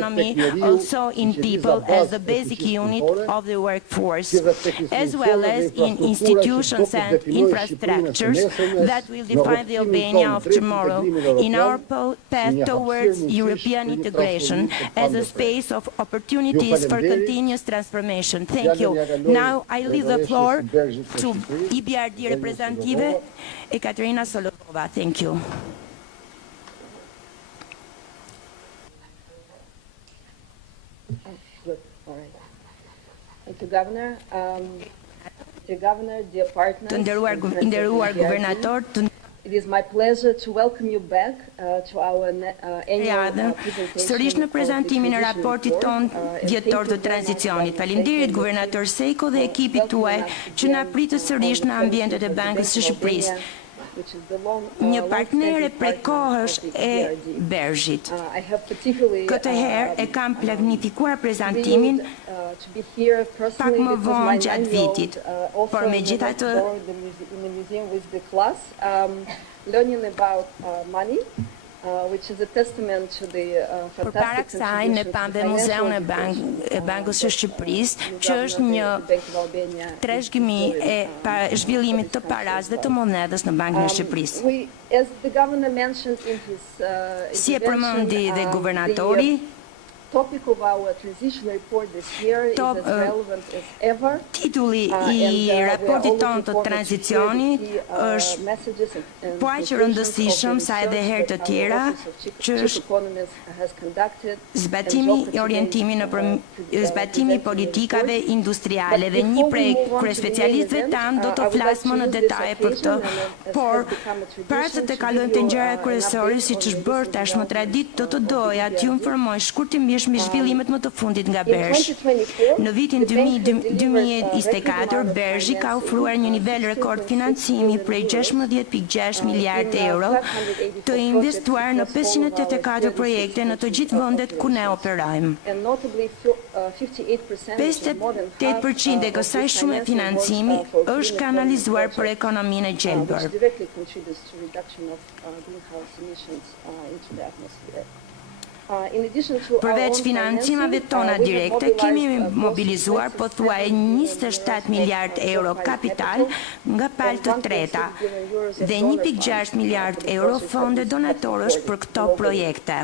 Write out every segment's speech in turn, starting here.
economy, also in people as the basic unit of the workforce, as well as in institutions and infrastructures that will define the Albania of tomorrow in our path towards European integration as a space of opportunities for continuous transformation. Thank you. Now I leave the floor to EBRD representative Ekaterina Solodova. Thank you. All right. Thank you, Governor. Dear Governor, dear partners, it is my pleasure to welcome you back to our annual presentation. Sërish në prezantimin e raportit ton vjetor të tranzicionit. Faleminderit Guvernatorit Sejko dhe ekipit tuaj që na pritët sërish në ambientet e Bankës së Shqipërisë, një partnere prekohësh e BERZH-it. Këtë herë e kam planifikuar prezantimin pak më vonë gjatë vitit, por megjithatë përpara kësaj ne pamë muzeun e Bankës së Shqipërisë, që është një trashëgimi e zhvillimit të paras dhe të monedhës në Bankën e Shqipërisë. Si e përmendi dhe guvernatori, titulli i raportit ton të tranzicionit është po aq rëndësishëm sa edhe herë të tjera, që është zbatimi i politikave industriale, dhe një prej kryespecialistëve tanë do të flasë më në detaje për këtë, por para se të kalojmë te gjërat kryesore, siç është bërë tashmë traditë, do të doja t'ju informoj shkurtimisht mbi zhvillimet më të fundit nga BERZH. Në vitin 2024, BERZH-i ka ofruar një nivel rekord financimi prej 16.6 miliard euro të investuar në 584 projekte në të gjithë vendet ku ne operojmë. 58% e kësaj shumë e financimi është kanalizuar për ekonominë e gjelbër. Përveç financimave tona direkte, kemi mobilizuar pothuaj 27 miliard euro kapital nga palë të treta dhe 1.6 miliard euro fonde donatorësh për këto projekte.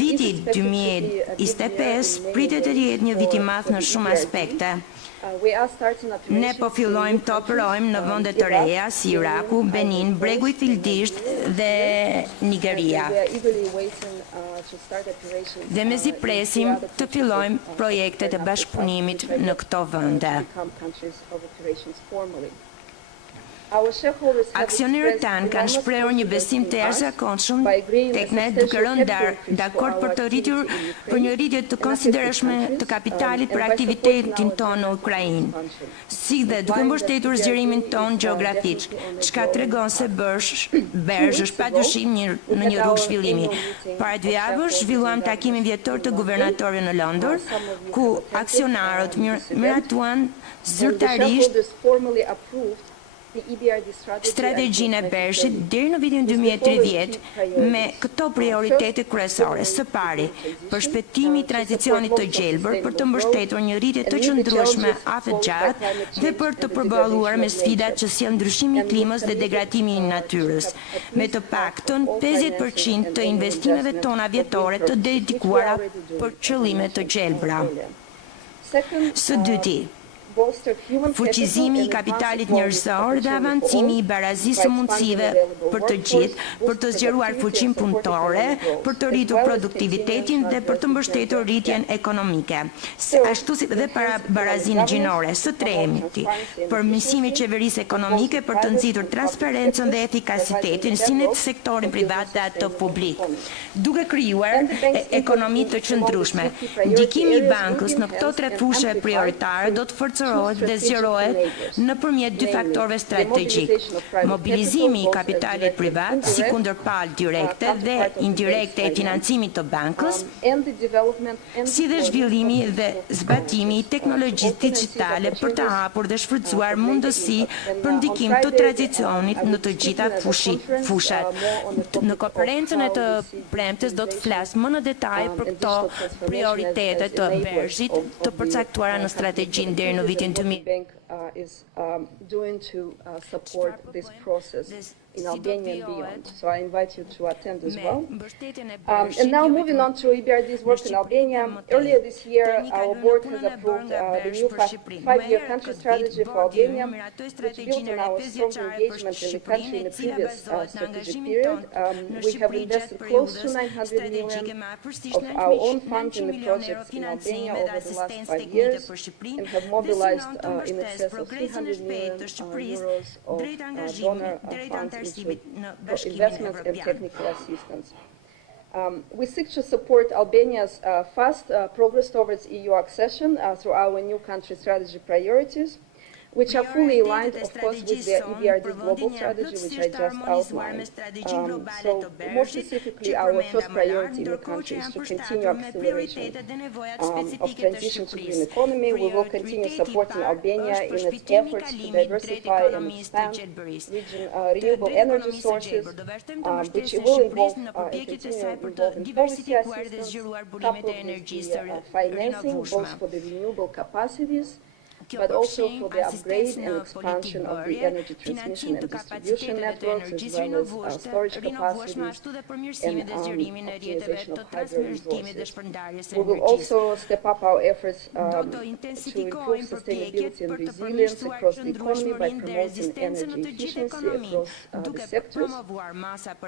Viti 2025 pritet të jetë një vit i madh në shumë aspekte. Ne po fillojmë të operojmë në vende të reja si Iraku, Benin, Bregu i Fildisht dhe Nigeria. Dhe mezi presim të fillojmë projektet e bashkëpunimit në këto vende. Aksionerët tanë kanë shprehur një besim të jashtëzakonshëm tek ne, duke rënë dakord për të rritur për një rritje të konsidershme të kapitalit për aktivitetin tonë në Ukrainë, si dhe duke mbështetur zgjerimin tonë gjeografik, çka tregon se BERZH është padyshim në një rrugë zhvillimi. Para 2 javësh zhvilluam takimin vjetor të guvernatorit në Londër, ku aksionarët miratuan zyrtarisht strategjinë e BERZH-it deri në vitin 2030 me këto prioritete kryesore. Së pari, përshpejtimi i tranzicionit të gjelbër për të mbështetur një rritje të qëndrueshme afatgjatë dhe për të përballuar me sfidat që sjell ndryshimi i klimës dhe degradimi i natyrës. Me të paktën 50% të investimeve tona vjetore të dedikuara për qëllime të gjelbra. Së dyti, fuqizimi i kapitalit njerëzor dhe avancimi i barazisë së mundësive për të gjithë, për të zgjeruar fuqinë punëtore, për të rritur produktivitetin dhe për të mbështetur rritjen ekonomike, ashtu si dhe para barazinë gjinore. Së treti, përmirësimi i qeverisë ekonomike për të nxitur transparencën dhe efikasitetin si në sektorin privat dhe atë publik, duke krijuar ekonomi të qëndrueshme. Ndikimi i bankës në këto 3 fushë prioritare do të forcojë sponsorohet dhe zgjerohet nëpërmjet dy faktorëve strategjik: mobilizimi i kapitalit privat si kundërpalë direkte dhe indirekte e financimit të bankës, si dhe zhvillimi dhe zbatimi i teknologjisë digjitale për të hapur dhe shfrytzuar mundësi për ndikim të tranzicionit në të gjitha fushat. Në konferencën e të premtes do të flas më në detaj për këto prioritete të BERZH-it të përcaktuara në strategjinë deri në vitin 2000. Is doing to support this process in Albania and beyond. So I invite you to attend as well. And now moving on to EBRD's work in Albania. Earlier this year, our board has approved the new five-year country strategy for Albania, which builds on our strong engagement in the country in the previous strategic period. We have invested close to 900 million of our own funds in the projects in Albania over the last 5 years and have mobilized in excess of 300 million euros of donor funds into investments and technical assistance. We seek to support Albania's fast progress towards EU accession through our new country strategy priorities, which are fully aligned, of course, with the EBRD global strategy, which I just outlined. So, more specifically, our first priority in the country is to continue acceleration of transition to green economy. We will continue supporting Albania in its efforts to diversify and expand renewable energy sources, which will involve and continue involving policy assistance, coupled with the financing, both for the renewable capacities, but also for the upgrade and expansion of the energy transmission and distribution networks, as well as storage capacities and optimization of hydro resources. We will also step up our efforts to improve sustainability and resilience across the economy by promoting energy efficiency across the sectors.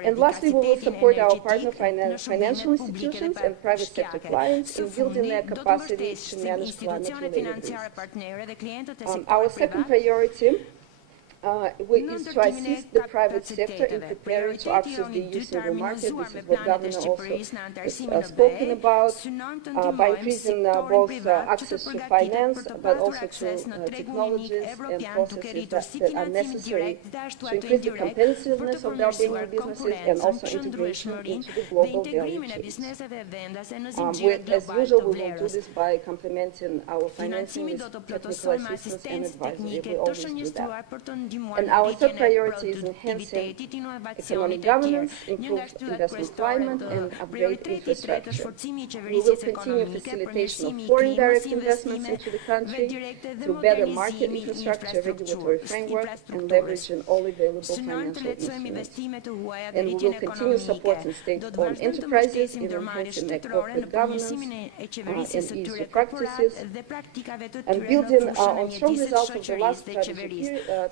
And lastly, we will support our partner financial institutions and private sector clients in building their capacity to manage climate-related risks. Our second priority is to assist the private sector in preparing to access the EU single market. This is what Governor also has spoken about, by increasing both access to finance, but also to technologies and processes that are necessary to increase the competitiveness of the Albanian businesses and also integration into the global value chains. As usual, we will do this by complementing our financing with technical assistance and advisory. We always do that. And our third priority is enhancing economic governance, improved investment climate, and upgrade infrastructure. We will continue facilitation of foreign direct investments into the country through better market infrastructure, regulatory framework, and leveraging all available financial instruments. And we will continue supporting state-owned enterprises in enhancing their corporate governance and ESG practices. And building on strong results of the last strategy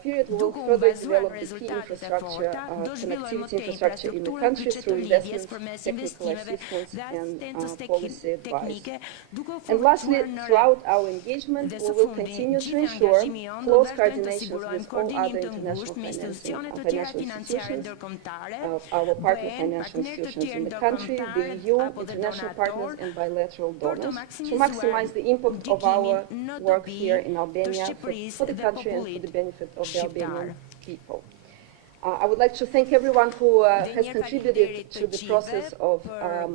period, we will further develop the key infrastructure, connectivity infrastructure in the country through investments, technical assistance, and policy advice. And lastly, throughout our engagement, we will continue to ensure close coordination with all other international financial institutions, our partner financial institutions in the country, the EU, international partners, and bilateral donors, to maximize the impact of our work here in Albania for the country and for the benefit of the Albanian people. I would like to thank everyone who has contributed to the process of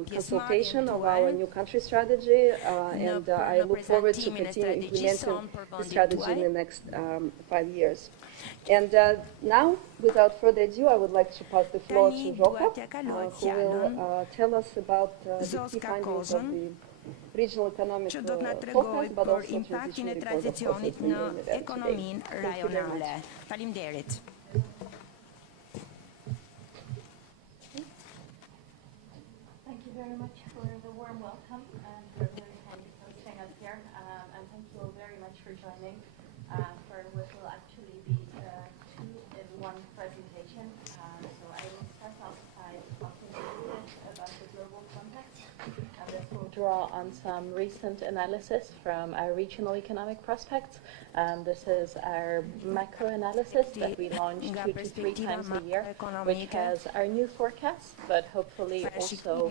consultation of our new country strategy, and I look forward to continue implementing the strategy in the next 5 years. And now, without further ado, I would like to pass the floor to Zhoka, who will tell us about the key findings of the regional economic forecast, but also impaktin e tranzicionit në ekonominë rajonale. Faleminderit. Thank you very much for the warm welcome and for very kind hosting us here. And thank you all very much for joining for what will actually be 2-in-1 presentation. So I will start off by talking a little bit about the global context and the draw on some recent analysis from our regional economic prospects. This is our macro analysis that we launch 2 to 3 times a year, which has our new forecasts, but hopefully also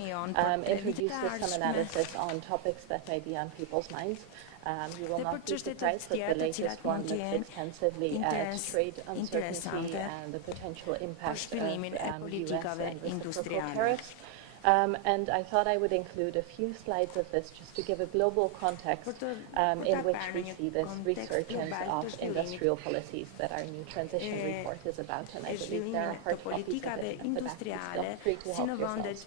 introduces some analysis on topics that may be on people's minds. You will not be surprised that the latest one looks extensively at trade uncertainty and the potential impact of US and reciprocal tariffs. And I thought I would include a few slides of this just to give a global context in which we see this resurgence of industrial policies that our new transition report is about. And I believe there are hard copies of it at the back. Feel free to help yourselves.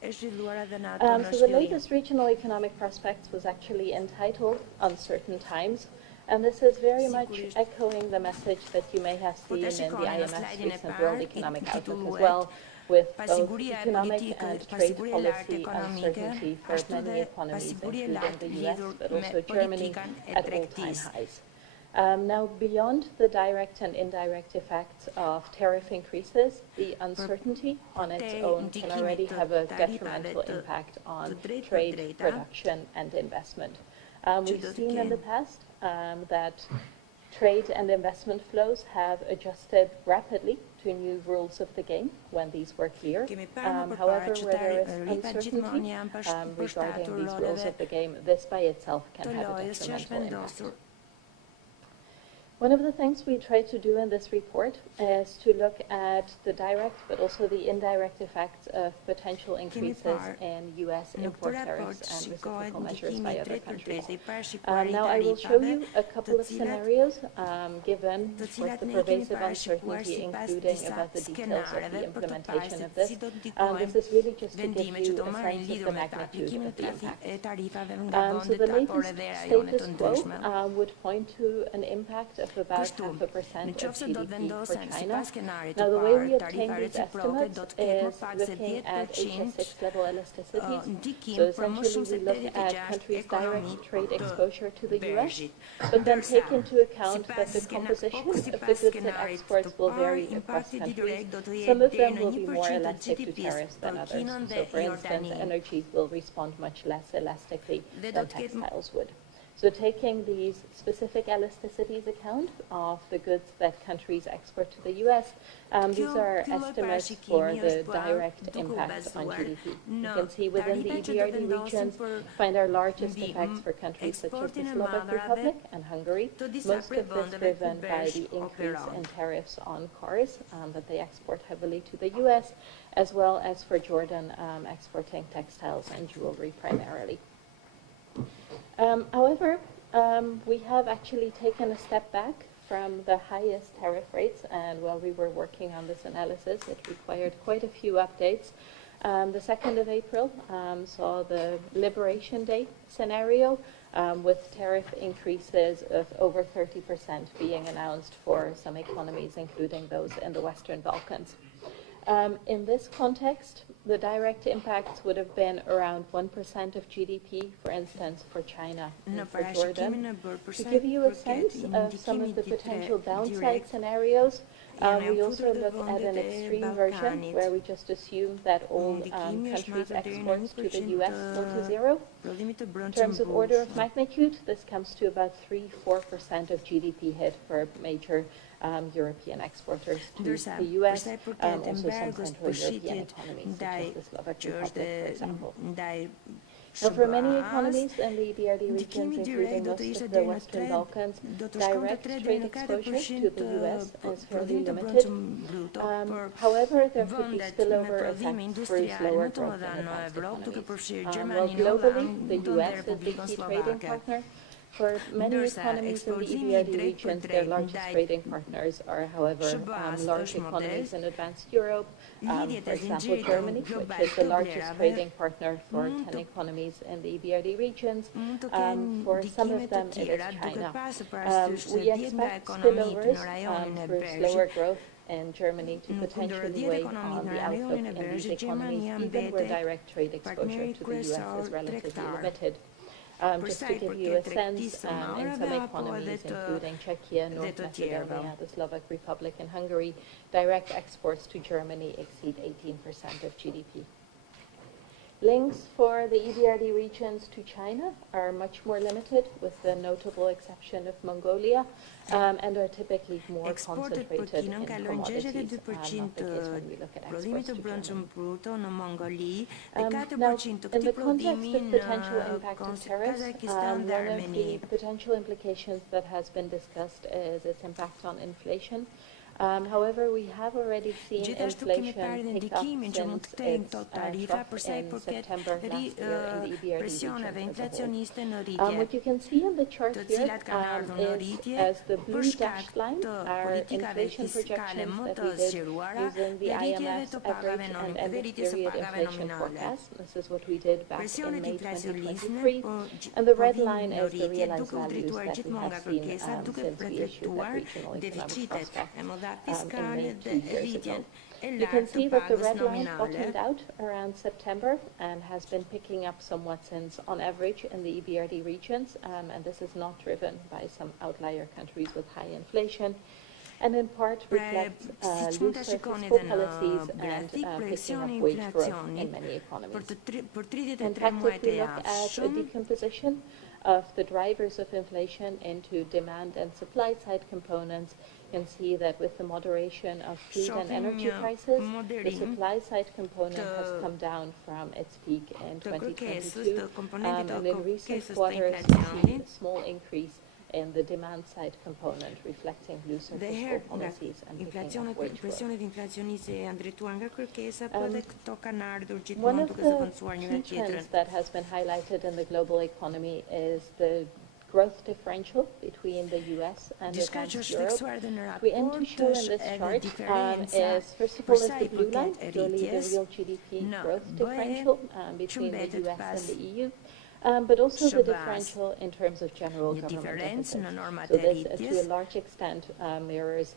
So the latest regional economic prospects was actually entitled Uncertain Times. And this is very much echoing the message that you may have seen in the IMF's recent World Economic Outlook as well, with both economic and trade policy uncertainty for many economies, including the US, but also Germany, at all-time highs. Now, beyond the direct and indirect effects of tariff increases, the uncertainty on its own can already have a detrimental impact on trade, production, and investment. We've seen in the past that trade and investment flows have adjusted rapidly to new rules of the game when these were clear. However, where there is uncertainty regarding these rules of the game, this by itself can have a detrimental impact. One of the things we try to do in this report is to look at the direct but also the indirect effects of potential increases in US import tariffs and reciprocal measures by other countries. Now I will show you a couple of scenarios given with the pervasive uncertainty, including about the details of the implementation of this. This is really just to give you a sense of the magnitude of the impact. So the latest status quo would point to an impact of about 0.5% of GDP for China. Now, the way we obtain these estimates is looking at HS6 level elasticities. So essentially, we look at countries' direct trade exposure to the US, but then take into account that the composition of the goods and exports will vary across countries. Some of them will be more elastic to tariffs than others. So, for instance, energy will respond much less elastically than textiles would. So taking these specific elasticities account of the goods that countries export to the US, these are estimates for the direct impact on GDP. You can see within the EBRD regions find our largest effects for countries such as the Slovak Republic and Hungary, most of this driven by the increase in tariffs on cars that they export heavily to the US, as well as for Jordan exporting textiles and jewelry primarily. However, we have actually taken a step back from the highest tariff rates, and while we were working on this analysis, it required quite a few updates. The 2nd of April saw the Liberation Day scenario with tariff increases of over 30% being announced for some economies, including those in the Western Balkans. In this context, the direct impacts would have been around 1% of GDP, for instance, for China and for Jordan. To give you a sense of some of the potential downside scenarios, we also look at an extreme version where we just assume that all countries' exports to the US go to zero. In terms of order of magnitude, this comes to about 3-4% of GDP hit for major European exporters to the US, also some Central European economies, such as the Slovak Republic, for example. Now, for many economies in the EBRD regions, including most of the Western Balkans, direct trade exposure to the US is fairly limited. However, there could be spillover effects through slower growth in advanced economies. While globally, the US is the key trading partner, for many economies in the EBRD regions, their largest trading partners are, however, large economies in advanced Europe, for example, Germany, which is the largest trading partner for 10 economies in the EBRD regions. For some of them, it is China. We expect spillovers through slower growth in Germany to potentially weigh on the outlook in these economies, even where direct trade exposure to the US is relatively limited. Just to give you a sense, in some economies, including Czechia, North Macedonia, the Slovak Republic, and Hungary, direct exports to Germany exceed 18% of GDP. Links for the EBRD regions to China are much more limited, with the notable exception of Mongolia, and are typically more Exportet concentrated Pekino in ka commodities, lëngjejet e not the 2% case when we look at prodhimit exports të to brendshëm Germany. bruto në Mongoli dhe Now, 4% të in këtij the context prodhimi of potential në impact of tariffs, Kazakistan dhe one of Armeni. the potential implications that has been discussed is its impact on inflation. However, we have already seen Gjithashtu kemi inflation parë pick up ndikimin që mund since të kthejnë its këto tarifa trough për sa i in përket September last year in the EBRD presioneve region as a whole. inflacioniste në rritje, What you can see in the chart të here cilat kanë ardhur në is rritje as the për blue shkak dashed line të are politikave inflation fiskale projections më that të we did zgjeruara using the dhe rritjeve IMF's të pagave average and end dhe of rritjes së period pagave inflation nominale. forecast. This is what we did back in Presionet May inflacioniste 2023. And the red line në is the rritje realized duke u values drejtuar that we gjithmonë have nga seen kërkesa duke since we issued that reflektuar regional economic deficitet prospect e mëdha in fiskale May dhe 2 years ago. rritjen e You can lartë të see that the pagës red line nominale. bottomed out around September and has been picking up somewhat since, on average, in the EBRD regions, and this is not driven by some outlier countries with high inflation, and in part reflects looser fiscal policies and picking up wage growth in many economies. In fact, if we look at a decomposition of the drivers of inflation into demand and supply side components, you can see that with the moderation of food and energy prices, the supply side component has come down from its peak in 2022, and in recent quarters we see a small increase in the demand side component, reflecting looser fiscal policies and picking up wage growth. Presionet inflacioniste janë drejtuar nga kërkesa, por dhe këto kanë ardhur One gjithmonë of duke the zëvendësuar njëra key tjetrën. trends that has been highlighted in the global economy is the growth differential between the US and Diçka që advanced është Europe. theksuar edhe në We aim to raport show in është this edhe chart diferenca is, first of all, për is sa the i blue line, përket purely the rritjes real GDP në growth BE, differential between the mbetet US pas and the EU. But also the shërbas. differential in terms of general Një government diferencë deficits. në normat So e this, to a rritjes large extent, mirrors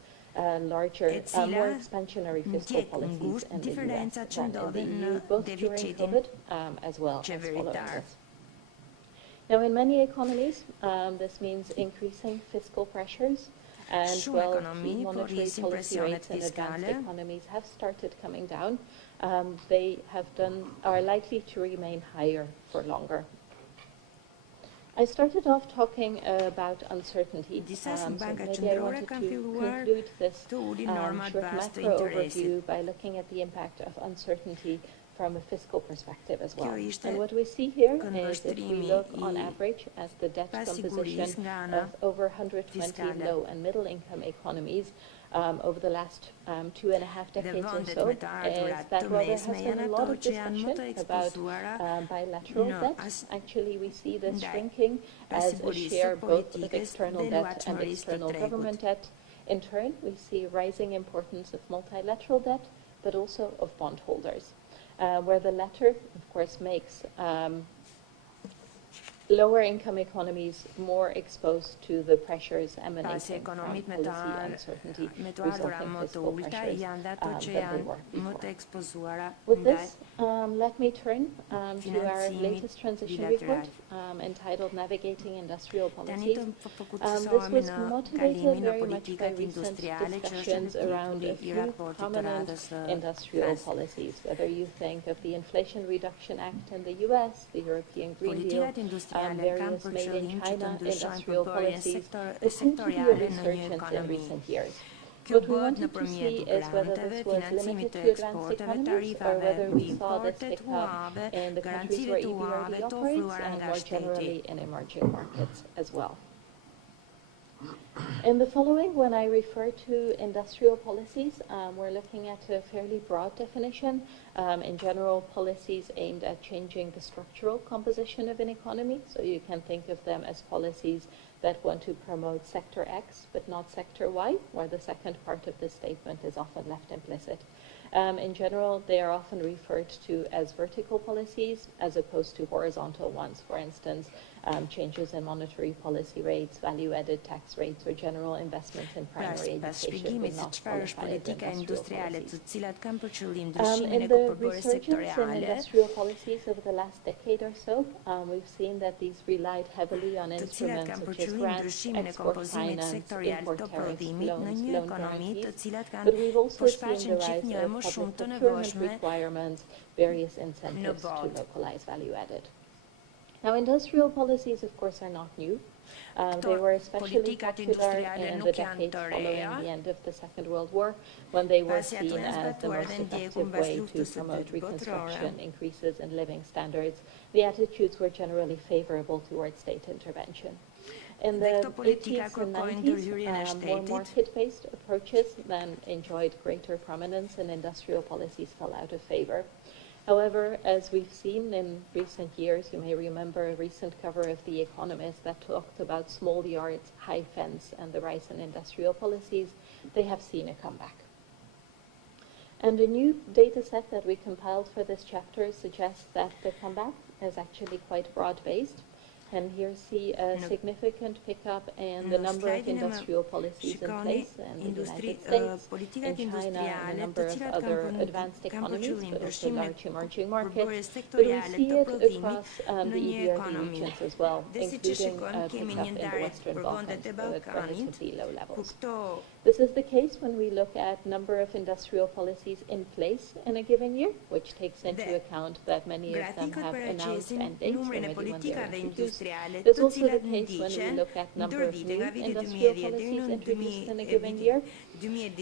larger, more expansionary fiscal ndjek policies ngushtë in the US diferencat që than in the ndodhen EU, në both during deficitin COVID as well as following qeveritar. this. Now, in many economies, this means increasing fiscal pressures, and Shumë while ekonomi key po monetary rrisin policy presionet rates in advanced fiskale, economies have started coming down, they are likely to remain higher for longer. I started off talking about uncertainty, Disa so banka maybe I qendrore wanted kanë to filluar conclude this të ulin normat short bazë të macro interesit. overview by looking at the impact of uncertainty from a fiscal perspective as well. Kjo ishte And what we see here is if we këndvështrimi look on I average at the debt composition pasigurisë nga ana of over 120 fiskale. low and middle income economies over the last 2.5 Dhe decades or vendet so, me të is ardhurat that të while there mesme has been janë a lot ato of që janë më të discussion about ekspozuara bilateral në debt, actually we see this ndaj shrinking as a pasigurisë share both of politikës external dhe debt and luajtëmërisë të external tregut. government debt. In turn, we see rising importance of multilateral debt, but also of bondholders, where the latter, of course, makes lower income economies more exposed to the pressures Pasi emanating from ekonomit policy uncertainty, me të ardhura resulting më të fiscal ulta pressures janë dhe ato që than they janë were më before. të ekspozuara With ndaj this, let me turn to our financimit latest transition bilateral. report entitled Navigating Industrial Tani Policies. të This fokusohemi was në motivated kalimin në very much by politikat recent industriale që është discussions edhe around a titulli i few raportit të prominent radhës industrial FAS. policies, whether you think of the Inflation Reduction Act in the US, the European Green Deal, Politikat industriale kanë various për made in qëllim që të China ndryshojnë industrial përbërjen policies, there seemed to be a sektoriale në një resurgence in ekonomi. recent years. Kjo What we bëhet wanted to nëpërmjet see is whether granteve, this was financimit limited të to advanced eksporteve, economies, or tarifave whether mbi we saw this importet pick up huave, in the countries garancive where të huave EBRD të operates, ofruara and nga more shteti. generally in emerging markets as well. In the following, when I refer to industrial policies, we're looking at a fairly broad definition. In general, policies aimed at changing the structural composition of an economy. So you can think of them as policies that want to promote sector X, but not sector Y, where the second part of the statement is often left implicit. In general, they are often referred to as vertical policies as opposed to horizontal ones. For instance, changes in monetary policy rates, value-added tax rates, or general investments in primary Pas education will shpjegimit se not çfarë është qualify as politika industrial industriale, të policies. cilat kanë për qëllim ndryshimin In e the kupërbërjes resurgence in sektoriale, industrial policies over the last decade or so, we've seen that these relied heavily on të cilat instruments kanë për such as qëllim grants, ndryshimin e export kompozimit finance, sektorial import të tariffs, prodhimit në loans, një loan ekonomi të guarantees. cilat kanë But we've also seen përshfaqen the gjithë rise një of shumë të procurement nevojshme requirements, various në incentives to botë. localize value added. Now, industrial policies, of course, are not new. They were especially Politikat popular industriale in nuk the janë decades të following reja, the end of the Second World War, when they were pasi ato seen janë as the zbatuar most dhe ndjekur effective mbas way to luftës së promote dytë botërore. reconstruction, increases in living standards. The attitudes were generally favorable towards state intervention. In Dhe the këto politika 80s and kërkojnë 90s, ndërhyrjen e more shtetit. market-based approaches then enjoyed greater prominence, and industrial policies fell out of favor. However, as we've seen in recent years, you may remember a recent cover of The Economist that talked about small yards, high fence, and the rise in industrial policies. They have seen a comeback. And a new data set that we compiled for this chapter suggests that the comeback is actually quite broad-based. And here see a significant pickup in the number of industrial policies in place in the United States, in China, and a number of other advanced economies, but also large emerging markets. But we see it across the EBRD regions as well, including a pickup in the Western Balkans at relatively low levels. This is the case when we look at number of industrial policies in place in a given year, which takes into account that many of them have announced end dates already when they're introduced. It's also the case when we look at number of new industrial policies introduced in a given year,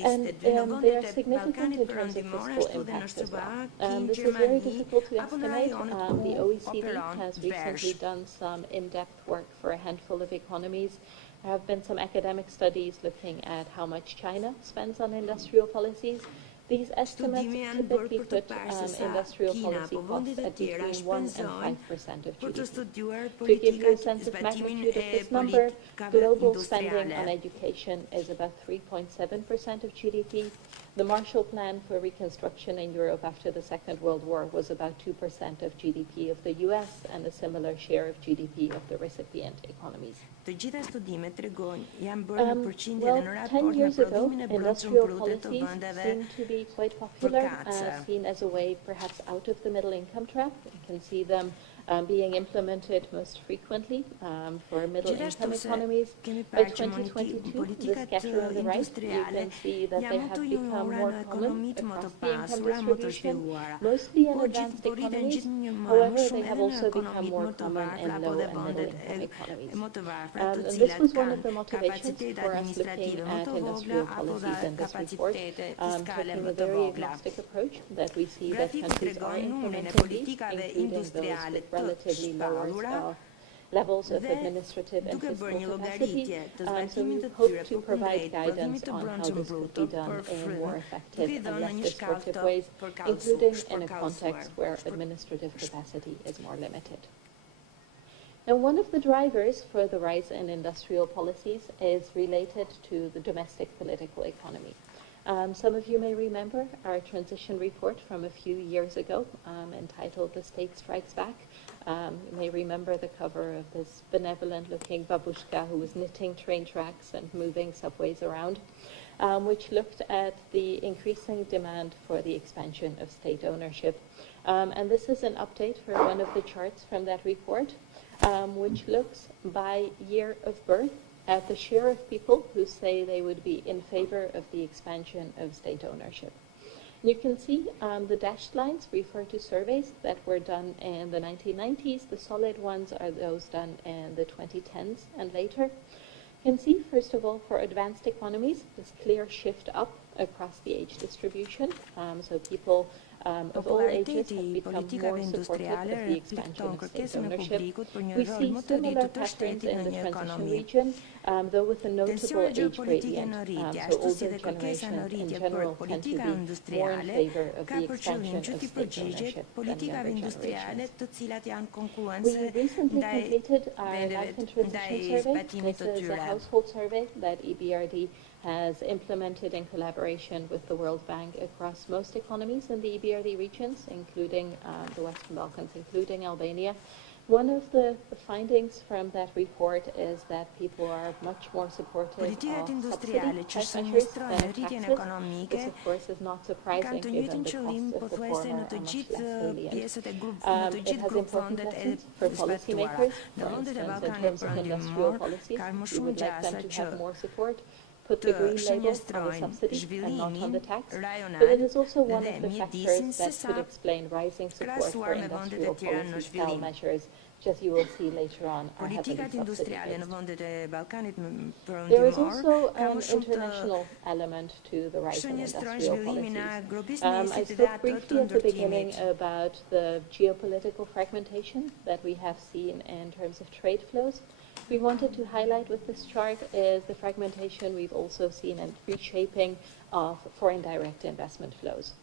and they are significant in terms of fiscal impact as well. This is very difficult to estimate. The OECD has recently done some in-depth work for a handful of economies. There have been some academic studies looking at how much China spends on industrial policies. These estimates typically put industrial policy costs at between 1 and 5% of GDP. To give you a sense of magnitude of this number, global spending on education is about 3.7% of GDP. The Marshall Plan for Reconstruction in Europe after the Second World War was about 2% of GDP of the US and a similar share of GDP of the recipient economies. Të gjitha studimet tregojnë janë bërë në përqindje dhe në Well, 10 raport me years ago, prodhimin e brendshëm industrial brute të policies vendeve seem to be quite popular, përkatëse. seen as a way perhaps out of the middle income trap. You can see them being implemented most frequently for middle income economies. By 2022, the scatter on the right, you can see that they have become more common across the income distribution, mostly in advanced economies. However, they have also become more common in low and middle income economies. And this was one of the motivations for us looking at industrial policies in this report, taking a very agnostic approach that we see that countries are implementing these, including those with relatively lower levels of administrative and fiscal capacity, so we hope to provide guidance on how this could be done in more effective and less destructive ways, including in a context where administrative capacity is more limited. Now, one of the drivers for the rise in industrial policies is related to the domestic political economy. Some of you may remember our transition report from a few years ago entitled "The State Strikes Back." You may remember the cover of this benevolent-looking babushka who was knitting train tracks and moving subways around, which looked at the increasing demand for the expansion of state ownership. And this is an update for one of the charts from that report, which looks by year of birth at the share of people who say they would be in favor of the expansion of state ownership. You can see the dashed lines refer to surveys that were done in the 1990s. The solid ones are those done in the 2010s and later. You can see, first of all, for advanced economies, this clear shift up across the age distribution. So people of all ages have become more supportive of the expansion of state ownership. We see similar patterns in the transition region, though with a notable age gradient. So older generations in general tend to be more in favor of the expansion of state ownership than younger generations. We recently completed our life and transition survey. This is a household survey that EBRD has implemented in collaboration with the World Bank across most economies in the EBRD regions, including the Western Balkans, including Albania. One of the findings from that report is that people are much more supportive of subsidy type measures than of taxes. This, of course, is not surprising given the costs of the former are much less salient. It has important lessons for policymakers. For instance, in terms of industrial policies, we would like them to have more support. put the green label on the subsidy and not on the tax, but it is also one of the factors that could explain rising support for industrial policy style measures, which, as you will see later on, are heavily subsidized. There is also an international element to the rise in industrial policies. I spoke briefly at the beginning about the geopolitical fragmentation that we have seen in terms of trade flows. We wanted to highlight with this chart is the fragmentation we've also seen in reshaping of foreign direct investment flows.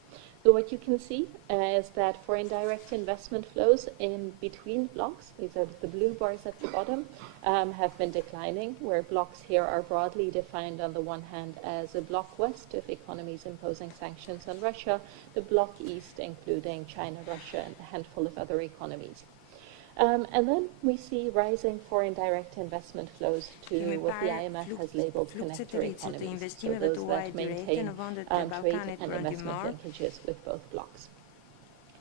So what you can see is that foreign direct investment flows in between blocks, these are the blue bars at the bottom, have been declining, where blocks here are broadly defined on the one hand as a bloc west of economies imposing sanctions on Russia, the bloc east including China, Russia, and a handful of other economies. And then we see rising foreign direct investment flows to what the IMF has labeled connector economies, so those that maintain trade and investment linkages with both blocs.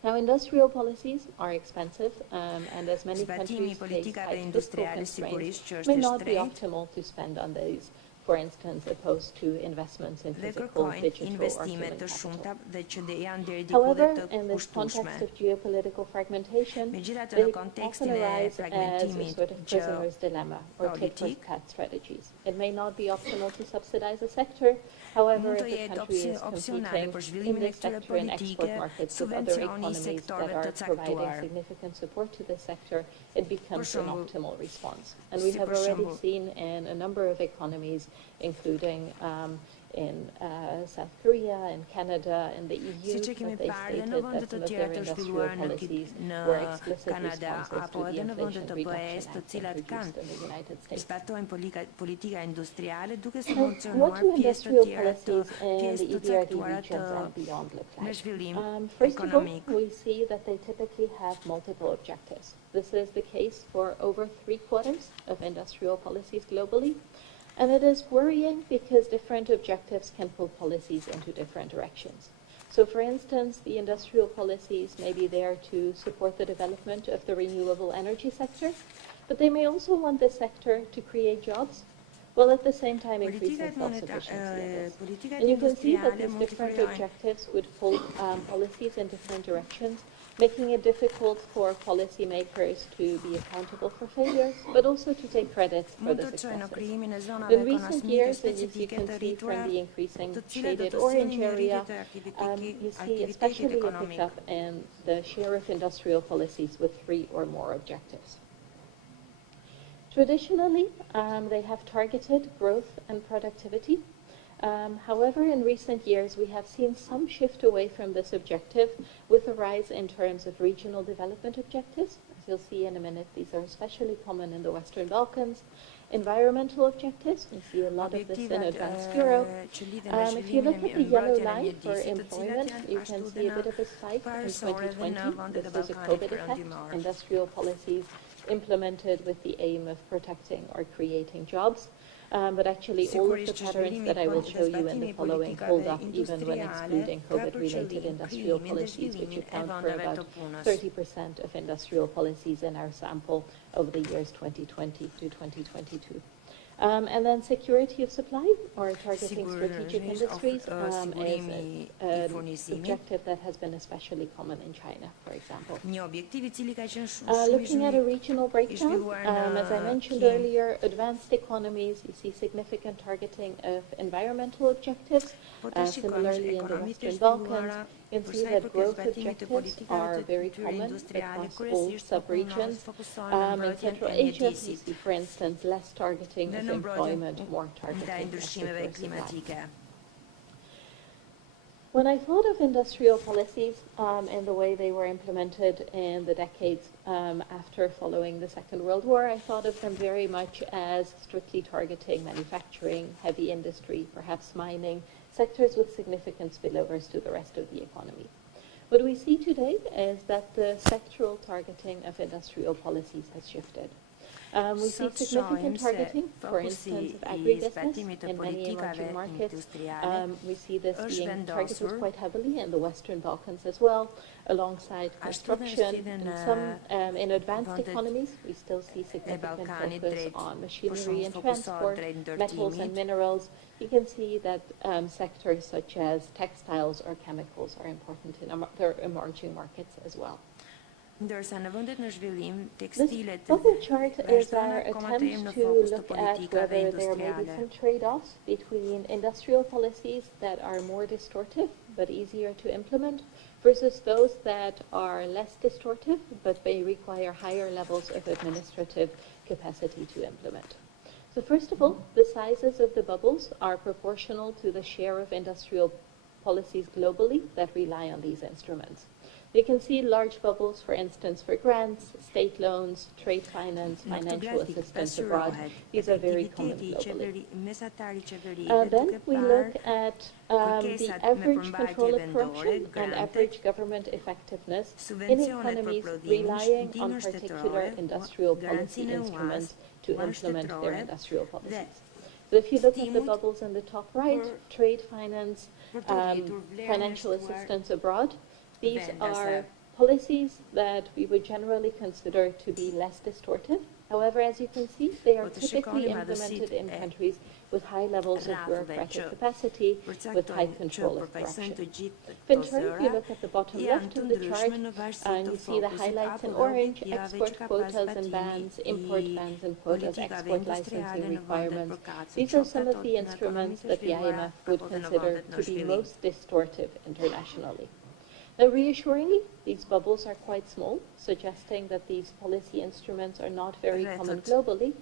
Now, industrial policies are expensive, and as many countries face tight fiscal constraints, may not be optimal to spend on these, for instance, opposed to investments in physical, digital, or human capital. However, in this context of geopolitical fragmentation, they often arise as a sort of prisoner's dilemma or tit-for-tat strategies. It may not be optimal to subsidize a sector. However, if a country is competing in this sector in export markets with other economies that are providing significant support to this sector, it becomes an optimal response. And we have already seen in a number of economies, including in South Korea, in Canada, in the EU, that they stated that some of their industrial policies were explicit responses to the Inflation Reduction Act introduced in the United States. And what do industrial policies in the EBRD regions and beyond look like? First of all, we see that they typically have multiple objectives. This is the case for over 3/4 of industrial policies globally. And it is worrying because different objectives can pull policies into different directions. So, for instance, the industrial policies may be there to support the development of the renewable energy sector, but they may also want this sector to create jobs, while at the same time increasing self-sufficiency levels. And you can see that these different objectives would pull policies in different directions, making it difficult for policymakers to be accountable for failures, but also to take credit for the successes. In recent years, and as you can see from the increasing shaded orange area, you see especially a pickup in the share of industrial policies with 3 or more objectives. Traditionally, they have targeted growth and productivity. However, in recent years, we have seen some shift away from this objective with a rise in terms of regional development objectives. As you'll see in a minute, these are especially common in the Western Balkans. Environmental objectives, we see a lot of this in Advanced Europe. If you look at the yellow line for employment, you can see a bit of a spike in 2020. This was a COVID effect. Industrial policies implemented with the aim of protecting or creating jobs. But actually all of the patterns that I will show you in the following hold up even when excluding COVID-related industrial policies, which account for about 30% of industrial policies in our sample over the years 2020 to 2022. And then security of supply, or targeting strategic industries, is an objective that has been especially common in China, for example. Looking at a regional breakdown, as I mentioned earlier, advanced economies, you see significant targeting of environmental objectives. Similarly, in the Western Balkans, you can see that growth objectives are very common across all sub-regions. In Central Asia, you see, for instance, less targeting of employment, more targeting of supply. When I thought of industrial policies and the way they were implemented in the decades after following the Second World War, I thought of them very much as strictly targeting manufacturing, heavy industry, perhaps mining, sectors with significant spillovers to the rest of the economy. What we see today is that the sectoral targeting of industrial policies has shifted. We see significant targeting, for instance, of agribusiness in many emerging markets. We see this being targeted quite heavily in the Western Balkans as well, alongside construction. In advanced economies, we still see significant focus on machinery and transport, metals and minerals. You can see that sectors such as textiles or chemicals are important in their emerging markets as well. This bubble chart is our attempt to look at whether there may be some trade-offs between industrial policies that are more distortive but easier to implement versus those that are less distortive but may require higher levels of administrative capacity to implement. So first of all, the sizes of the bubbles are proportional to the share of industrial policies globally that rely on these instruments. You can see large bubbles, for instance, for grants, state loans, trade finance, financial assistance abroad. These are very common globally. Then we look at the average control of corruption and average government effectiveness in economies relying on particular industrial policy instruments to implement their industrial policies. So if you look at the bubbles in the top right, trade finance, financial assistance abroad, these are policies that we would generally consider to be less distortive. However, as you can see, they are typically implemented in countries with high levels of bureaucratic capacity, with high control of corruption. In turn, you look at the bottom left of the chart, and you see the highlights in orange: export quotas and bans, import bans and quotas, export licensing requirements. These are some of the instruments that the IMF would consider to be most distortive internationally. Now, reassuringly, these bubbles are quite small, suggesting that these policy instruments are not very common globally.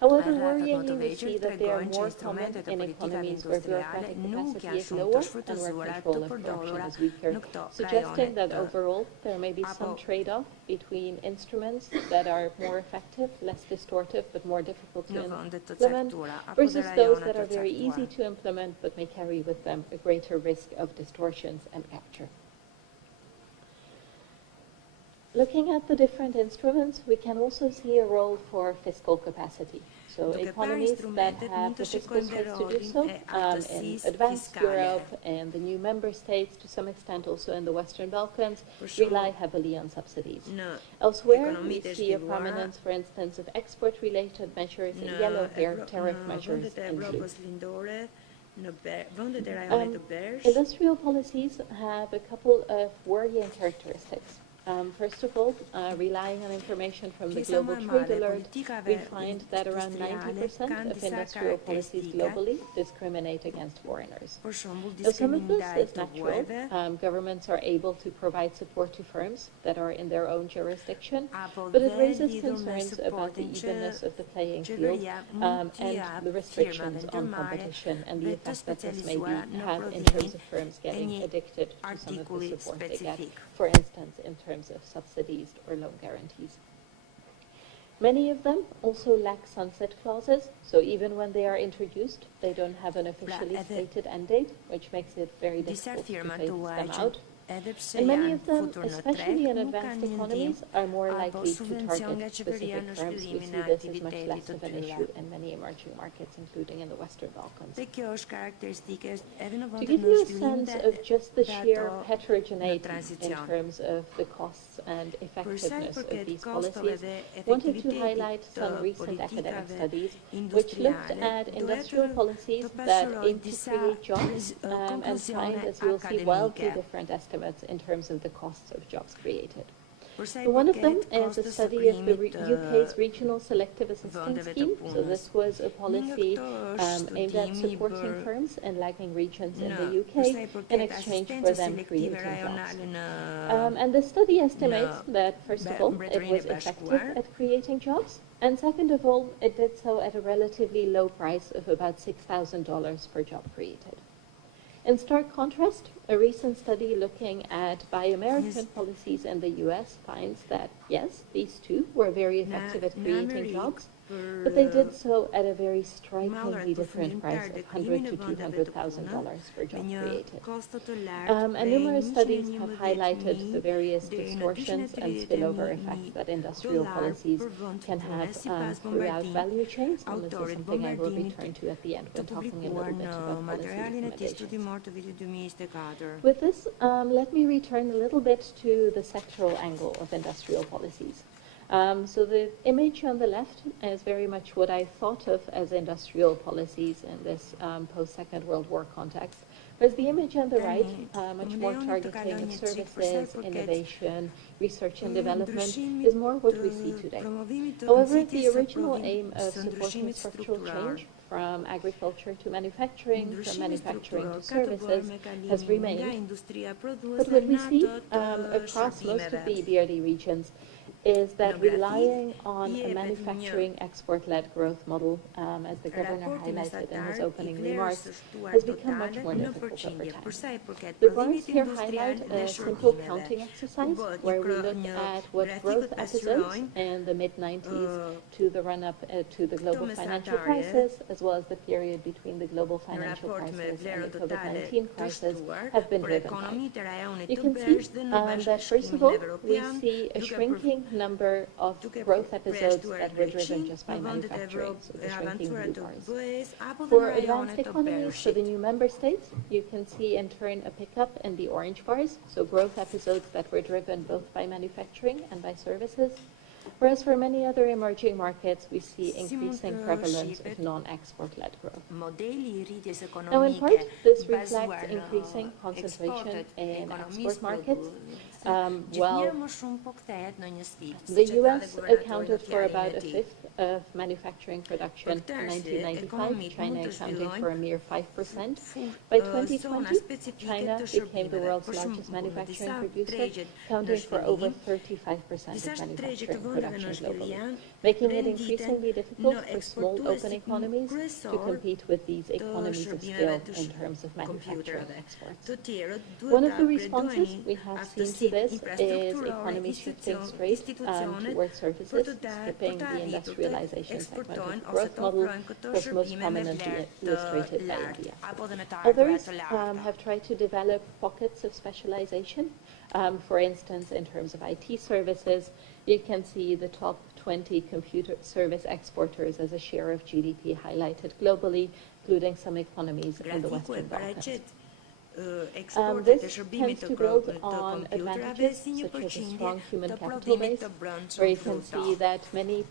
However, worryingly, we see that they are more common in economies where bureaucratic capacity is lower and where control of corruption is weaker, suggesting that overall there may be some trade-off between instruments that are more effective, less distortive, but more difficult to implement, versus those that are very easy to implement but may carry with them a greater risk of distortions and capture. Looking at the different instruments, we can also see a role for fiscal capacity. So economies that have the fiscal space to do so, in advanced Europe and the new member states, to some extent also in the Western Balkans, rely heavily on subsidies. Elsewhere, we see a prominence, for instance, of export-related measures in yellow, here tariff measures in blue. Industrial policies have a couple of worrying characteristics. First of all, relying on information from the Global Trade Alert, we find that around 90% of industrial policies globally discriminate against foreigners. Now, some of this is natural. Governments are able to provide support to firms that are in their own jurisdiction, but it raises concerns about the evenness of the playing field and the restrictions on competition and the effect that this may have in terms of firms getting addicted to some of the support they get, for instance, in terms of subsidies or loan guarantees. Many of them also lack sunset clauses, so even when they are introduced, they don't have an officially stated end date, which makes it very difficult to phase them out. And many of them, especially in advanced economies, are more likely to target specific firms. We see this as much less of an issue in many emerging markets, including in the Western Balkans. To give you a sense of just the sheer heterogeneity in terms of the costs and effectiveness of these policies, I wanted to highlight some recent academic studies which looked at industrial policies that aim to create jobs and find, as you will see, wildly different estimates in terms of the costs of jobs created. One of them is a study of the UK's Regional Selective Assistance Scheme. So this was a policy aimed at supporting firms in lagging regions in the UK in exchange for them creating jobs. And the study estimates that, first of all, it was effective at creating jobs, and second of all, it did so at a relatively low price of about $6,000 per job created. In stark contrast, a recent study looking at Buy American policies in the US finds that, yes, these two were very effective at creating jobs, but they did so at a very strikingly different price of $100,000 to $200,000 per job created. And numerous studies have highlighted the various distortions and spillover effects that industrial policies can have throughout value chains, and this is something I will return to at the end when talking a little bit about policy recommendations. With this, let me return a little bit to the sectoral angle of industrial policies. So the image on the left is very much what I thought of as industrial policies in this post-Second World War context, whereas the image on the right, much more targeting of services, innovation, research and development, is more what we see today. However, the original aim of supporting structural change from agriculture to manufacturing, from manufacturing to services, has remained. But what we see across most of the EBRD regions is that relying on a manufacturing export-led growth model, as the governor highlighted in his opening remarks, has become much more difficult over time. The bars here highlight a simple counting exercise where we look at what growth episodes in the mid-90s to the run-up to the global financial crisis, as well as the period between the global financial crisis and the COVID-19 crisis, have been driven by. You can see that, first of all, we see a shrinking number of growth episodes that were driven just by manufacturing, so the shrinking blue bars. For advanced economies, so the new member states, you can see in turn a pickup in the orange bars, so growth episodes that were driven both by manufacturing and by services. Whereas for many other emerging markets, we see increasing prevalence of non-export-led growth. Now, in part, this reflects increasing concentration in export markets. Well, the US accounted for about a fifth of manufacturing production in 1995, China accounting for a mere 5%. By 2020, China became the world's largest manufacturing producer, accounting for over 35% of manufacturing production globally, making it increasingly difficult for small open economies to compete with these economies of scale in terms of manufacturing exports. One of the responses we have seen to this is economies shifting straight towards services, skipping the industrialization segment of the growth model, was most prominently illustrated by India. Others have tried to develop pockets of specialization. For instance, in terms of IT services, you can see the top 20 computer service exporters as a share of GDP highlighted globally, including some economies in the Western Balkans. This tends to build on advantages such as a strong human capital base, where you can see that many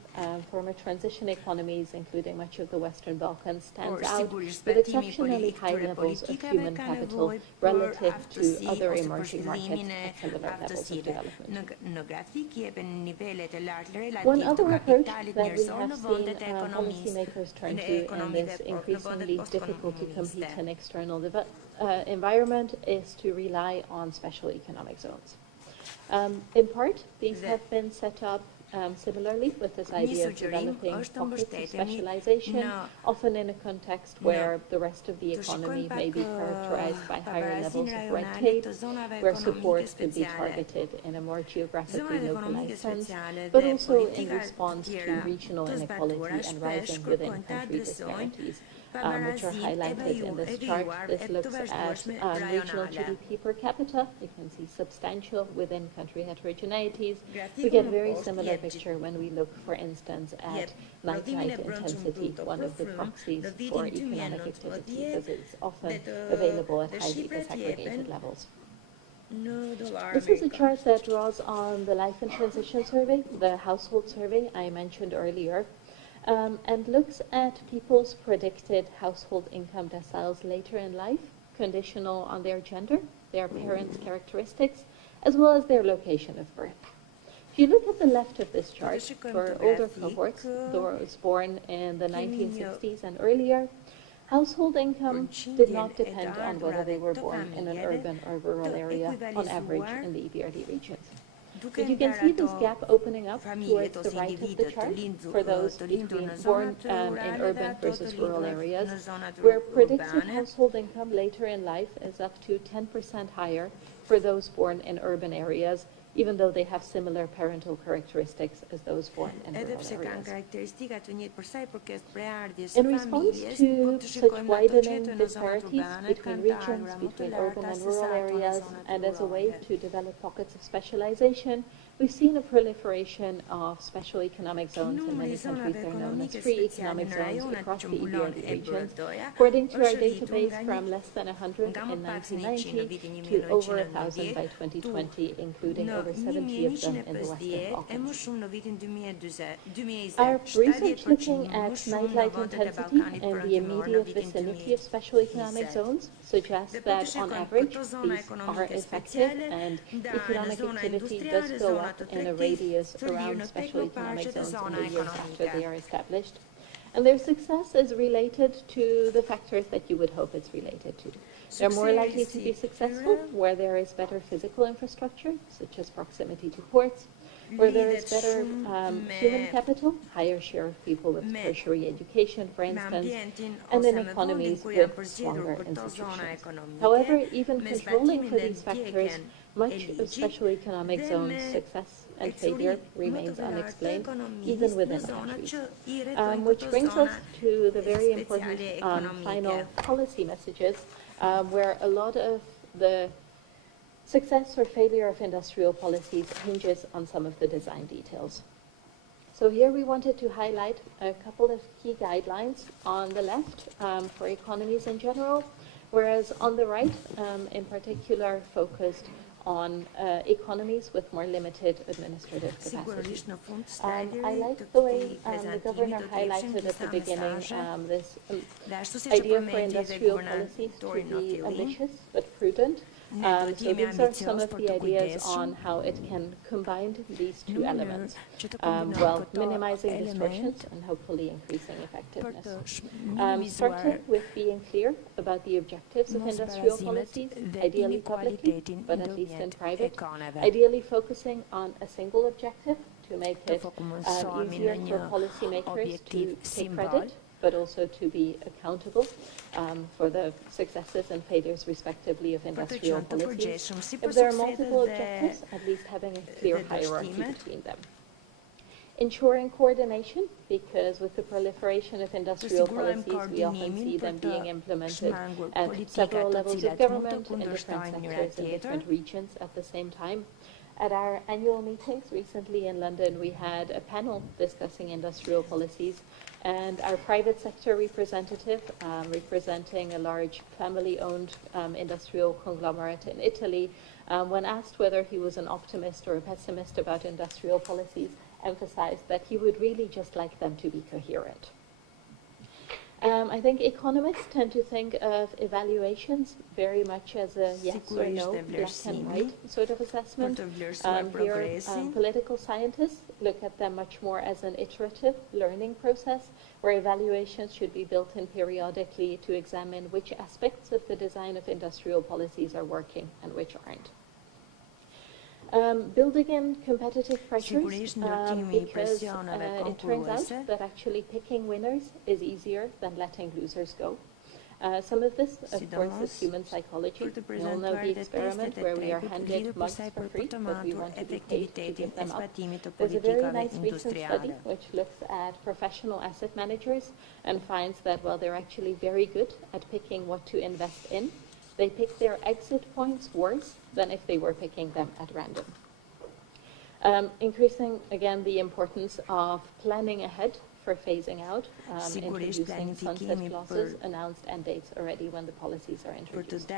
former transition economies, including much of the Western Balkans, stands out with exceptionally high levels of human capital relative to other emerging markets at similar levels of development. One other approach that we have seen policymakers turn to in this increasingly difficult to compete in external environment is to rely on special economic zones. In part, these have been set up similarly with this idea of developing pockets of specialization, often in a context where the rest of the economy may be characterized by higher levels of red tape, where support could be targeted in a more geographically localized sense, but also in response to regional inequality and rising within country disparities, which are highlighted in this chart. This looks at regional GDP per capita. You can see substantial within country heterogeneities. We get very similar picture when we look, for instance, at night-night intensity, one of the proxies for economic activity, as it's often available at highly disaggregated levels. This is a chart that draws on the Life and Transition Survey, the household survey I mentioned earlier, and looks at people's predicted household income deciles later in life, conditional on their gender, their parents' characteristics, as well as their location of birth. If you look at the left of this chart, for older cohorts, those born in the 1960s and earlier, household income did not depend on whether they were born in an urban or rural area, on average in the EBRD regions. But you can see this gap opening up towards the right of the chart for those between born in urban versus rural areas, where predicted household income later in life is up to 10% higher for those born in urban areas, even though they have similar parental characteristics as those born in rural areas. In response to such widening disparities between regions, between urban and rural areas, and as a way to develop pockets of specialization, we've seen a proliferation of special economic zones. In many countries they're known as free economic zones across the EBRD region. According to our database, from less than 100 in 1990 to over 1,000 by 2020, including over 70 of them in the Western Balkans. Our research looking at nightlife intensity in the immediate vicinity of special economic zones suggests that on average these are effective and economic activity does go up in a radius around special economic zones in the years after they are established. And their success is related to the factors that you would hope it's related to. They're more likely to be successful where there is better physical infrastructure, such as proximity to ports, where there is better human capital, higher share of people with tertiary education, for instance, and in economies with stronger institutions. However, even controlling for these factors, much of special economic zones' success and failure remains unexplained, even within countries. Which brings us to the very important final policy messages, where a lot of the success or failure of industrial policies hinges on some of the design details. So here we wanted to highlight a couple of key guidelines on the left for economies in general, whereas on the right, in particular, focused on economies with more limited administrative capacity. I like the way the governor highlighted at the beginning this idea for industrial policies to be ambitious but prudent. So these are some of the ideas on how it can combine these two elements, while minimizing distortions and hopefully increasing effectiveness. Starting with being clear about the objectives of industrial policies, ideally publicly, but at least in private, ideally focusing on a single objective to make it easier for policymakers to take credit, but also to be accountable for the successes and failures, respectively, of industrial policies. If there are multiple objectives, at least having a clear hierarchy between them. Ensuring coordination, because with the proliferation of industrial policies, we often see them being implemented at several levels of government, in different sectors, in different regions at the same time. At our annual meetings recently in London, we had a panel discussing industrial policies, and our private sector representative, representing a large family-owned industrial conglomerate in Italy, when asked whether he was an optimist or a pessimist about industrial policies, emphasized that he would really just like them to be coherent. I think economists tend to think of evaluations very much as a yes or no, black and white sort of assessment. Here, political scientists look at them much more as an iterative learning process, where evaluations should be built in periodically to examine which aspects of the design of industrial policies are working and which aren't. Building in competitive pressures, because it turns out that actually picking winners is easier than letting losers go. Some of this, of course, is human psychology. We all know the experiment where we are handed mugs for free, but we want to be paid to give them up. There's a very nice recent study which looks at professional asset managers and finds that while they're actually very good at picking what to invest in, they pick their exit points worse than if they were picking them at random. Increasing, again, the importance of planning ahead for phasing out, introducing sunset clauses, announced end dates already when the policies are introduced.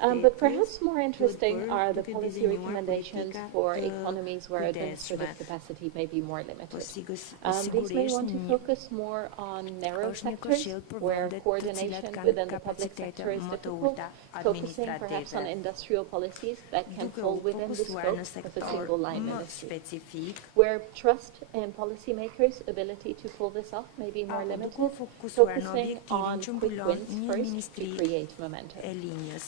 But perhaps more interesting are the policy recommendations for economies where administrative capacity may be more limited. These may want to focus more on narrow sectors where coordination within the public sector is difficult, focusing perhaps on industrial policies that can fall within the scope of a single line ministry, where trust in policymakers' ability to pull this off may be more limited, focusing on quick wins first to create momentum.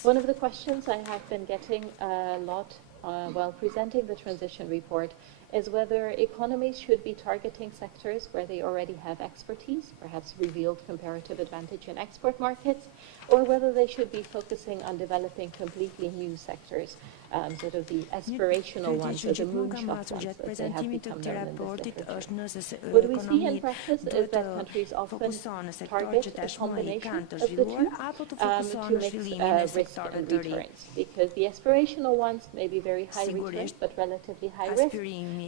One of the questions I have been getting a lot while presenting the transition report is whether economies should be targeting sectors where they already have expertise, perhaps revealed comparative advantage in export markets, or whether they should be focusing on developing completely new sectors, sort of the aspirational ones, or the moonshot ones, as they have become known in this literature. What we see in practice is that countries often target a combination of the two to mix risk and returns, because the aspirational ones may be very high return but relatively high risk,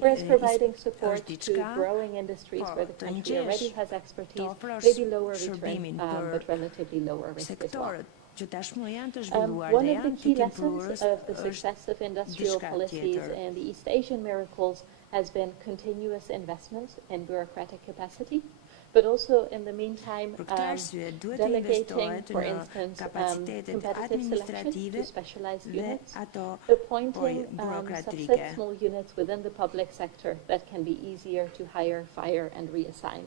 whereas providing support to growing industries where the country already has expertise may be lower return but relatively lower risk as well. One of the key lessons of the success of industrial policies in the East Asian miracles has been continuous investments in bureaucratic capacity, but also in the meantime delegating, for instance, competitive selection to specialized units, appointing subset small units within the public sector that can be easier to hire, fire, and reassign,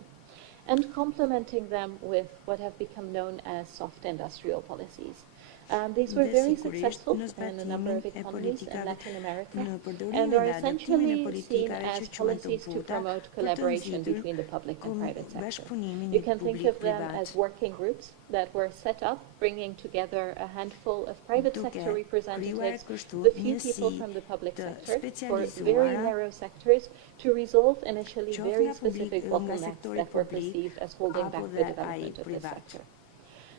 and complementing them with what have become known as soft industrial policies. These were very successful in a number of economies in Latin America and are essentially seen as policies to promote collaboration between the public and private sector. You can think of them as working groups that were set up, bringing together a handful of private sector representatives, the few people from the public sector, for very narrow sectors to resolve initially very specific bottlenecks that were perceived as holding back the development of the sector.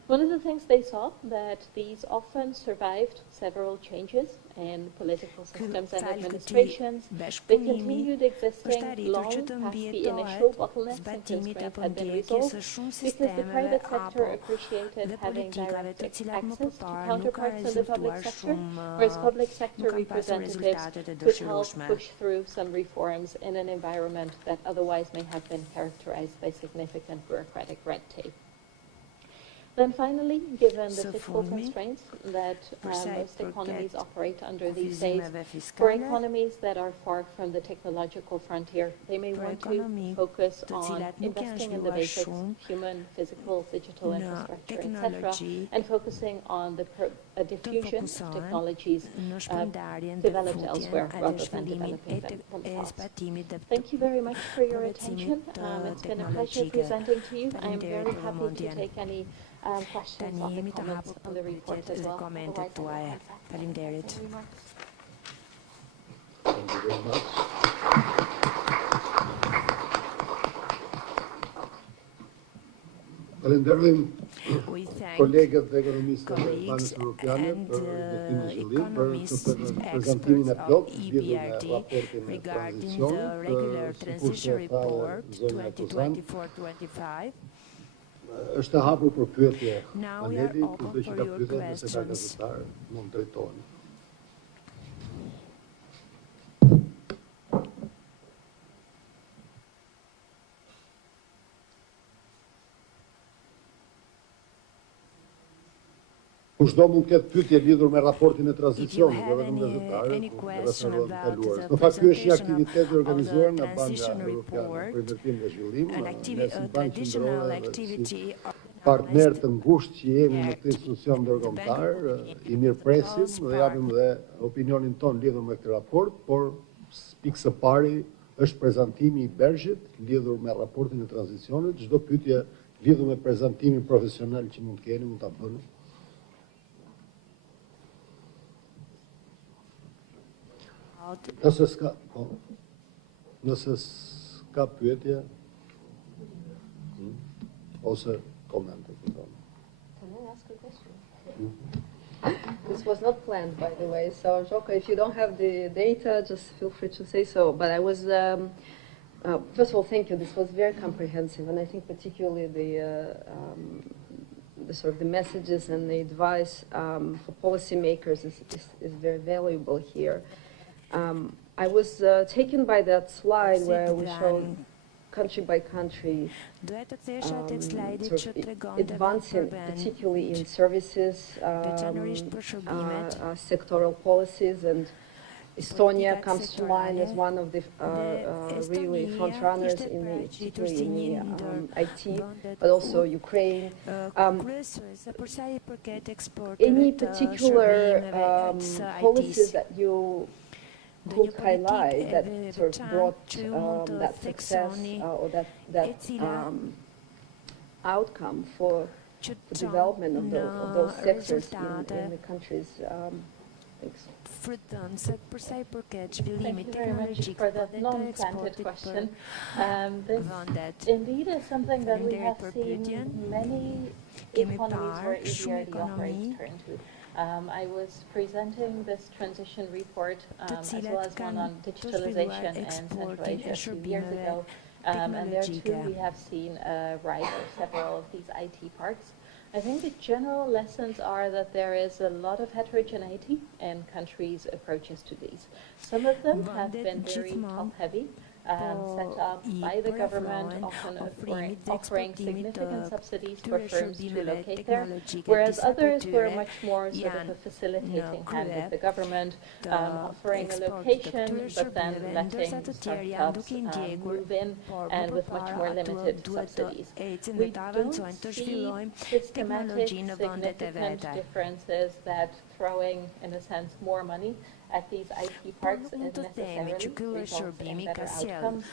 One of the things they saw that these often survived several changes in political systems and administrations. They continued existing long past the initial bottlenecks and constraints had been resolved because the private sector appreciated having direct access to counterparts in the public sector, whereas public sector representatives could help push through some reforms in an environment that otherwise may have been characterized by significant bureaucratic red tape. Then finally, given the fiscal constraints that most economies operate under these days, for economies that are far from the technological frontier, they may want to focus on investing in the basics, human, physical, digital infrastructure, etc., and focusing on the diffusion of technologies developed elsewhere rather than developing them themselves. Thank you very much for your attention. It's been a pleasure presenting to you. I am very happy to take any questions or comments on the report as well. Thank you very much. Falenderojmë kolegët dhe ekonomistët e Banës Europiane për ndërtimin e qëllim për prezantimin e plot lidhur me raportin e tranzicionit, sikurse tha zonja Kozan. Është e hapur për pyetje paneli, kudo që ka pyetje nëse ka gazetar, mund të drejtohen. Kushdo mund të ketë pyetje lidhur me raportin e tranzicionit, jo vetëm gazetarë, kaluar. Në fakt, ky është një aktivitet i organizuar nga Banka Europiane për Ndërtim dhe Zhvillim, ne si Bankë Qendrore dhe si partner të ngushtë që jemi në këtë institucion ndërkombëtar, i mirëpresim dhe japim dhe opinionin ton lidhur me këtë raport, por pikë së pari është prezantimi i BERZH-it lidhur me raportin e tranzicionit. Çdo pyetje lidhur me prezantimin profesional që mund të keni, mund ta bëni. Nëse s'ka pyetje ose komente. Can I ask a question? This was not planned, by the way, so Joko, if you don't have the data, just feel free to say so. But I was, first of all, thank you. This was very comprehensive, and I think particularly the sort of the messages and the advice for policymakers is very valuable here. I was taken by that slide where we showed country by country sort of advancing, particularly in services, sectoral policies, and Estonia comes to mind as one of the really front runners in the, particularly in the IT, but also Ukraine. Any particular policies that you could highlight that sort of brought that success or that outcome for the development of those sectors in the countries. Thanks. Thank you very much for that non-planted question. This indeed is something that we have seen many economies where EBRD operates turn to. I was presenting this transition report as well as one on digitalization in Central Asia 2 years ago, and there too we have seen a rise of several of these IT parks. I think the general lessons are that there is a lot of heterogeneity in countries' approaches to these. Some of them have been very top-heavy, set up by the government, often offering significant subsidies for firms to locate there, whereas others were much more sort of a facilitating hand with the government, offering a location, but then letting startups move in and with much more limited subsidies. We don't see systematic, significant differences that throwing, in a sense, more money at these IT parks is necessarily results in better outcomes.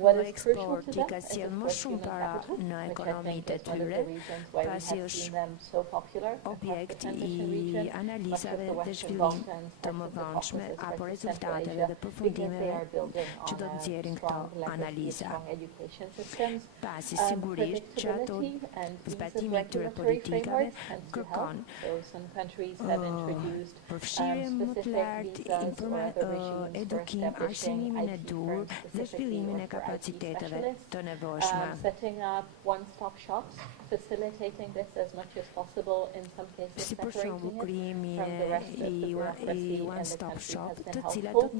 What is crucial to that is, of course, human capital, which I think is one of the reasons why we have seen them so popular across the transition region, much of the Western Balkans, parts of the Caucasus, parts of Central Asia, because they are building on a strong legacy of strong education systems. Predictability and ease of regulatory frameworks tends to help. So some countries have introduced specific visas or other regimes for establishing IT firms specifically or for IT specialists, setting up one-stop shops, facilitating this as much as possible, in some cases separating it from the rest of the bureaucracy in the country has been helpful,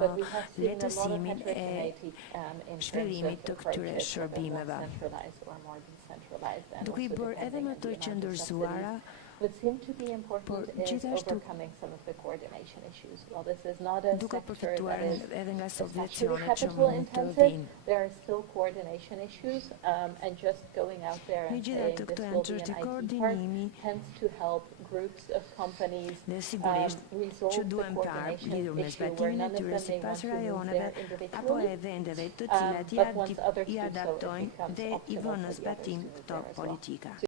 but we have seen a lot of heterogeneity in terms of approaches, whether more centralized or more decentralized, and also depending on the amount of subsidies. What seems to be important is overcoming some of the coordination issues. While this is not a sector that is especially capital intensive, there are still coordination issues, and just going out there and saying this will be an IT park tends to help groups of companies resolve the coordination issue where none of them may want to move there individually, but once others do so, it becomes optimal for the others to move there as well.